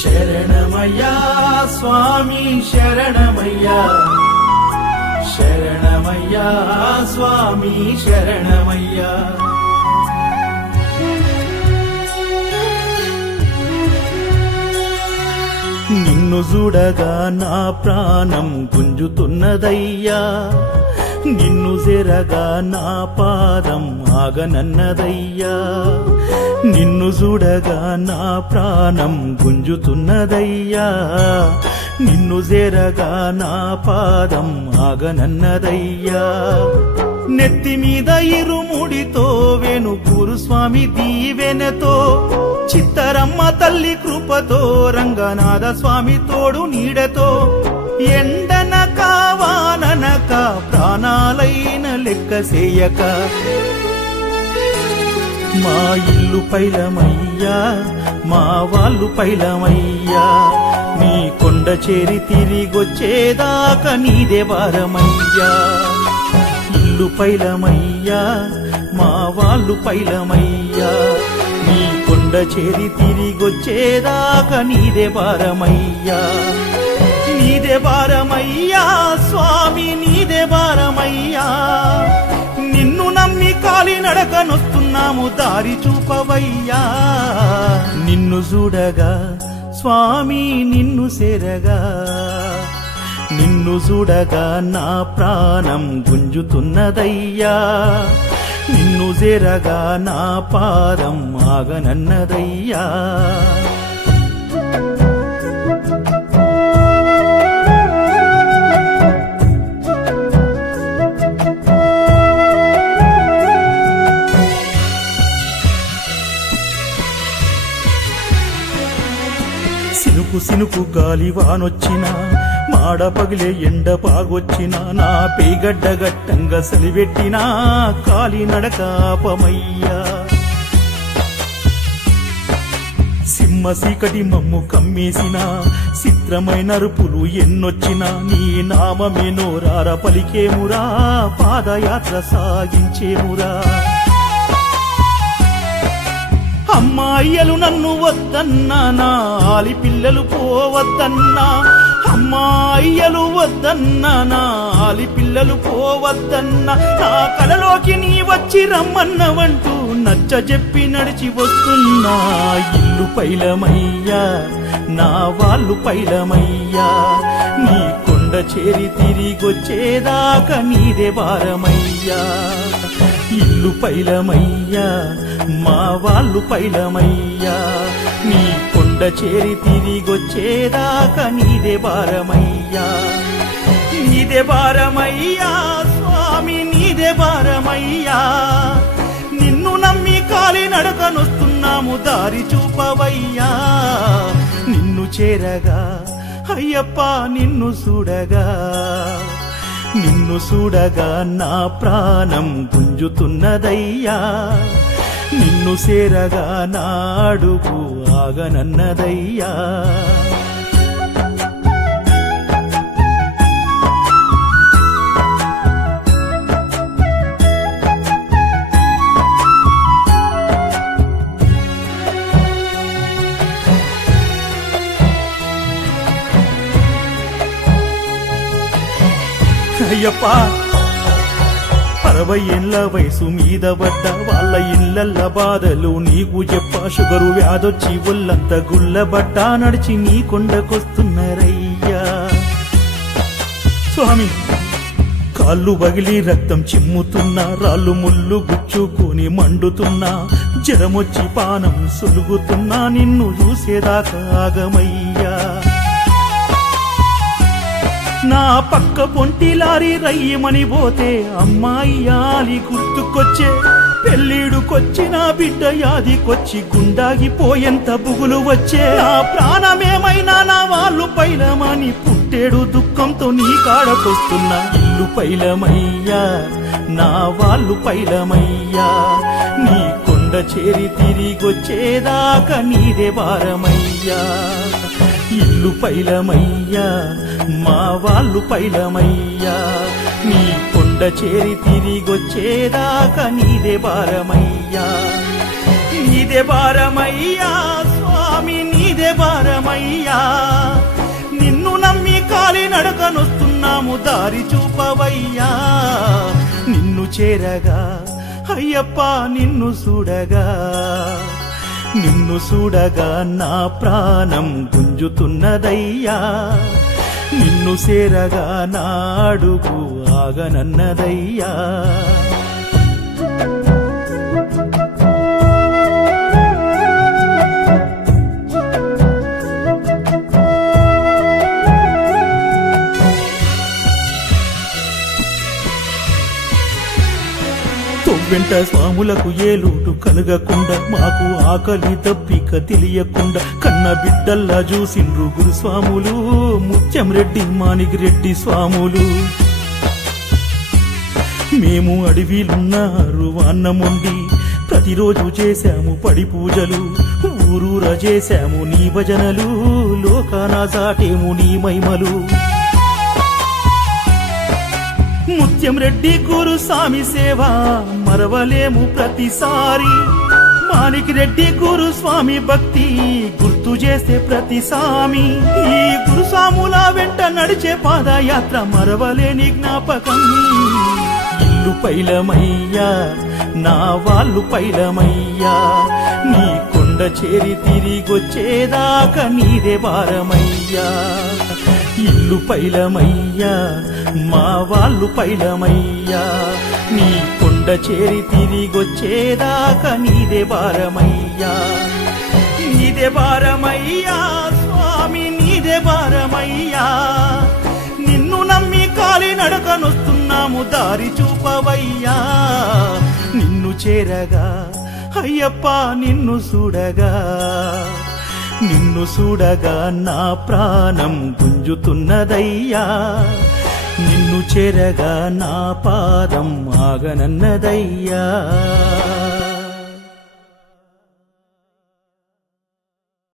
శరణమయ్యా స్వామి శరణమయ్యా, శరణమయ్యా స్వామి శరణమయ్యా. నిన్ను చూడగా నా ప్రాణం గుంజుతున్నదయ్యా, నిన్ను జెరగా నా పాదం ఆగనన్నదయ్యా. నిన్ను చూడగా నా ప్రాణం గుంజుతున్నదయ్యా, నిన్ను జెరగా నా పాదం ఆగనన్నదయ్యా. నెత్తి మీద ఇరుముడితో వేణుగూరు స్వామి దీవెనతో, చిత్తరమ్మ తల్లి కృపతో, రంగనాథ స్వామి తోడు నీడతో, ఎండనక వాననక ప్రాణాలైన లెక్క చేయక, మా ఇల్లు పైలమయ్యా మా వాళ్ళు పైలమయ్యా. నీ కొండ చేరి తిరిగొచ్చేదాకా నీదే భారమయ్యా. ఇల్లు పైలమయ్యా మా వాళ్ళు పైలమయ్యా, నీ కొండ చేరి తిరిగొచ్చేదాకా నీదే భారమయ్యా. నీదే భారమయ్యా స్వామి నీదే భారమయ్యా. నిన్ను నమ్మి కాలి నడకనొస్తున్నాము దారి చూపవయ్యా. నిన్ను చూడగా స్వామి నిన్ను సేరగా, నిన్ను చూడగా నా ప్రాణం గుంజుతున్నదయ్యా, నిన్ను చేరగా నా పాదం ఆగనన్నదయ్యా. సినుకు సినుకు గాలి వానొచ్చినా, మాడ పగిలే ఎండ పాగొచ్చినా, నా పేగడ్డ గట్టంగా సలివెట్టినా కాలి నడకాపమయ్యా. సింహ సీకటి మమ్ము కమ్మేసిన, చిత్రమైన అరుపులు ఎన్నొచ్చినా, నీ నామమే నోరార పలికేమురా, పాదయాత్ర సాగించేమురా. అమ్మాయిలు నన్ను వద్దన్నా, నా ఆలి పిల్లలు పోవద్దన్నా, అమ్మాయిలు వద్దన్నా, నా ఆలి పిల్లలు పోవద్దన్నా. నా కలలోకి నీ వచ్చి రమ్మన్నవంటూ నచ్చ చెప్పి నడిచి వస్తున్నా. ఇల్లు పైలమయ్యా నా వాళ్ళు పైలమయ్యా, నీ కొండ చేరి తిరిగొచ్చేదాకా నీదే భారమయ్యా. ఇల్లు పైలమయ్యా మా వాళ్ళు పైలమయ్యా, నీ కొండ చేరి తిరిగొచ్చేదాకా నీదే భారమయ్యా. నీదే భారమయ్యా స్వామి నీదే భారమయ్యా. నిన్ను నమ్మి కాలి నడకనొస్తున్నాము దారి చూపవయ్యా. నిన్ను చేరగా అయ్యప్ప నిన్ను చూడగా, నిన్ను చూడగా నా ప్రాణం గుంజుతున్నదయ్యా, నిన్ను సేరగా నా అడుగు ఆగనన్నదయ్యా. అయ్యప్ప 60 ఏళ్ల వయసు మీద పడ్డ వాళ్ళ ఇళ్ళల్ల బాధలు నీకు చెప్ప. షుగరు వ్యాధొచ్చి ఒళ్ళంత గుల్లబడ్డ నడిచి నీ కొండకొస్తున్నారయ్యా. స్వామి కాళ్ళు పగిలి రక్తం చిమ్ముతున్నా, రాళ్ళు ముళ్ళు గుచ్చుకొని మండుతున్నా, జరమొచ్చి పానం సులుగుతున్నా, నిన్ను చూసేదాకా ఆగమయ్యా. నా పక్క పొంటి లారీ రయ్యమని పోతే అమ్మాయి ఆలి గుర్తుకొచ్చే, పెళ్ళిడుకొచ్చిన బిడ్డ యాదికొచ్చి గుండాగిపోయేంత బుగులు వచ్చే. నా ప్రాణమేమైనా నా వాళ్ళు పైలమని పుట్టేడు దుఃఖంతో నీ కాడకొస్తున్నా. ఇల్లు పైలమయ్యా నా వాళ్ళు పైలమయ్యా, నీ కొండ చేరి తిరిగొచ్చేదాకా నీదే భారమయ్యా. ఇల్లు పైలమయ్యా మా వాళ్ళు పైలమయ్యా, నీ కొండ చేరి తిరిగొచ్చేదాకా నీదే భారమయ్యా. నీదే భారమయ్యా స్వామి నీదే భారమయ్యా. దారి చూపవయ్యా నిన్ను చేరగా అయ్యప్ప నిన్ను చూడగా నా ప్రాణం గుంజుతున్నదయ్యా నిన్ను చేరగా నా అడుగు ఆగనన్నదయ్యా వెంట స్వాములకు ఏలూటు కలగకుండా మాకు ఆకలి దప్పిక తెలియకుండా కన్న బిడ్డల్లా చూసిండ్రు గురుస్వాములు ముత్యం రెడ్డి మాణిక్ రెడ్డి స్వాములు మేము అడవిలున్నారు అన్నముండి ప్రతిరోజు చేశాము పడి పూజలు ఊరూర చేశాము నీ భజనలు లోకాన చాటేము నీ మహిమలు ముత్యం రెడ్డి గురుస్వామి సేవ మరవలేము ప్రతిసారి మాణిక్ రెడ్డి గురుస్వామి భక్తి గుర్తు చేసే ప్రతిసామి ఈ గురుస్వాముల వెంట నడిచే పాదయాత్ర మరవలేని జ్ఞాపకం ఇల్లు పైలమయ్యా నా వాళ్ళు పైలమయ్యా నీ కొండ చేరి తిరిగొచ్చేదాకా నీదే భారమయ్యా ఇల్లు పైలమయ్యా మా వాళ్ళు పైలమయ్యా నీ కొండ చేరి తిరిగొచ్చేదాకా నీదే భారమయ్యా స్వామి నీదే భారమయ్యా నిన్ను నమ్మి కాలి నడకనొస్తున్నాము దారి చూపవయ్యా నిన్ను చేరగా అయ్యప్ప నిన్ను చూడగా నా ప్రాణం గుంజుతున్నదయ్యా నిన్ను చేరగా నా పాదం ఆగనన్నదయ్యా